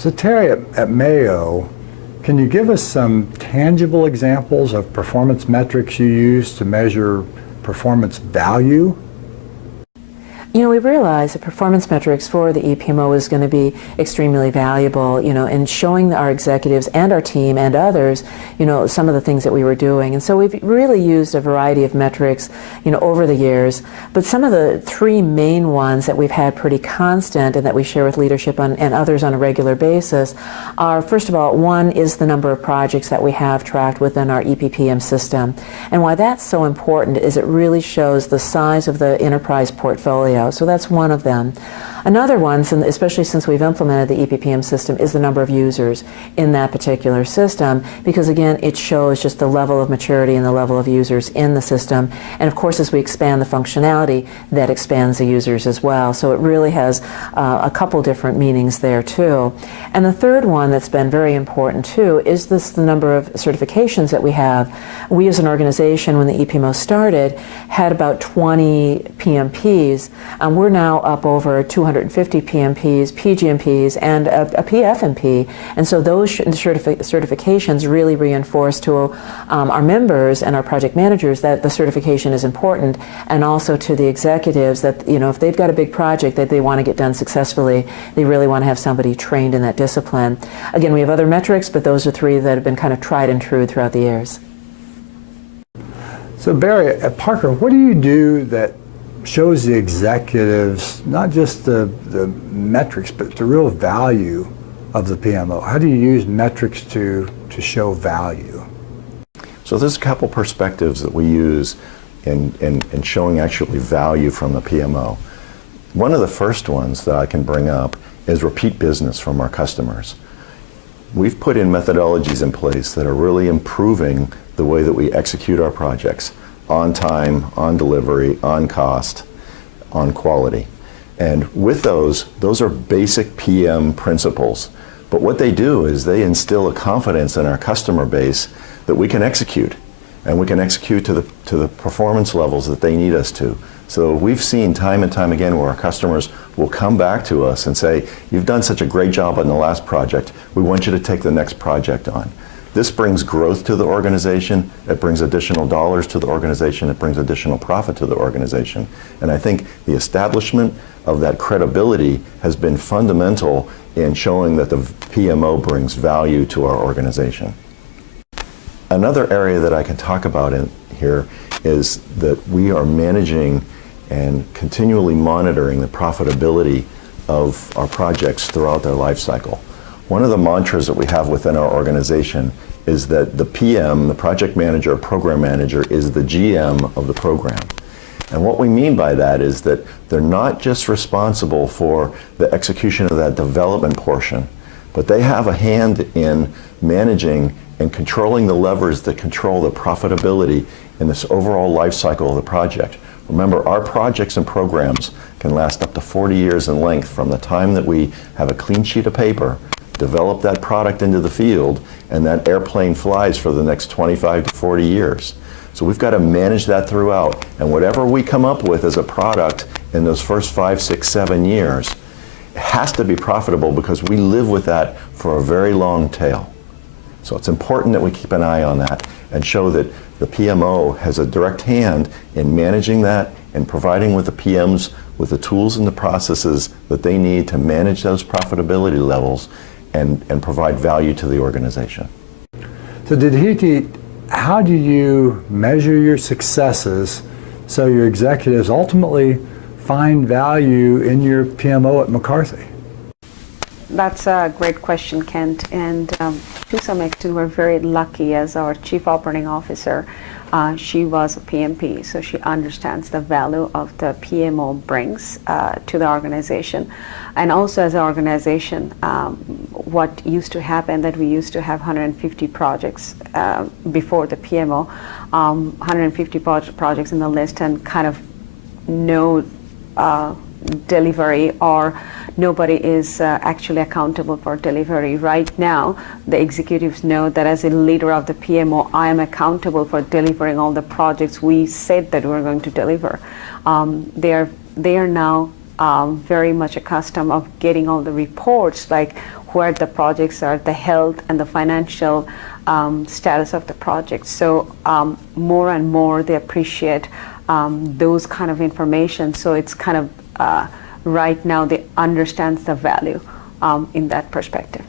So Terry, at Mayo, can you give us some tangible examples of performance metrics you use to measure performance value? You know, we realized that performance metrics for the EPMO is going to be extremely valuable, you know, in showing our executives and our team and others, you know, some of the things that we were doing. And so we've really used a variety of metrics, you know, over the years. But some of the three main ones that we've had pretty constant and that we share with leadership and others on a regular basis are, first of all, one is the number of projects that we have tracked within our EPPM system. And why that's so important is it really shows the size of the enterprise portfolio. So that's one of them. Another one, especially since we've implemented the EPPM system, is the number of users in that particular system, because again, it shows just the level of maturity and the level of users in the system. And of course, as we expand the functionality, that expands the users as well. So it really has a couple different meanings there too. And the third one that's been very important too is the number of certifications that we have. We as an organization, when the EPMO started, had about 20 PMPs. We're now up over 250 PMPs, PGMPs, and a PFMP. And so those certifications really reinforce to our members and our project managers that the certification is important, and also to the executives that, you know, if they've got a big project that they want to get done successfully, they really want to have somebody trained in that discipline. Again, we have other metrics, but those are three that have been kind of tried and true throughout the years. So Barry, at Parker, what do you do that shows the executives not just the metrics, but the real value of the PMO? How do you use metrics to show value? So there's a couple perspectives that we use in showing actually value from the PMO. One of the first ones that I can bring up is repeat business from our customers. We've put in methodologies in place that are really improving the way that we execute our projects on time, on delivery, on cost, on quality. And with those are basic PM principles. But what they do is they instill a confidence in our customer base that we can execute, and we can execute to the performance levels that they need us to. So we've seen time and time again where our customers will come back to us and say, "You've done such a great job on the last project. We want you to take the next project on." This brings growth to the organization, it brings additional dollars to the organization, it brings additional profit to the organization. And I think the establishment of that credibility has been fundamental in showing that the PMO brings value to our organization. Another area that I can talk about in here is that we are managing and continually monitoring the profitability of our projects throughout their life cycle. One of the mantras that we have within our organization is that the PM, the project manager, program manager, is the GM of the program. And what we mean by that is that they're not just responsible for the execution of that development portion, but they have a hand in managing and controlling the levers that control the profitability in this overall life cycle of the project. Remember, our projects and programs can last up to 40 years in length from the time that we have a clean sheet of paper, develop that product into the field, and that airplane flies for the next 25 to 40 years. So we've got to manage that throughout. And whatever we come up with as a product in those first 5, 6, 7 years, it has to be profitable because we live with that for a very long tail. So it's important that we keep an eye on that and show that the PMO has a direct hand in managing that and providing with the PMs with the tools and the processes that they need to manage those profitability levels and provide value to the organization. So Didhiti, how do you measure your successes so your executives ultimately find value in your PMO at McCarthy? That's a great question, Kent. And to some extent, we're very lucky as our Chief Operating Officer. She was a PMP, so she understands the value of the PMO brings to the organization. And also as an organization, what used to happen that we used to have 150 projects before the PMO, 150 projects in the list and kind of no delivery, or nobody is actually accountable for delivery. Right now, the executives know that as a leader of the PMO, I am accountable for delivering all the projects we said that we're going to deliver. They are now very much accustomed of getting all the reports, like where the projects are, the health and the financial status of the project. So more and more they appreciate those kind of information. So it's kind of right now they understand the value in that perspective.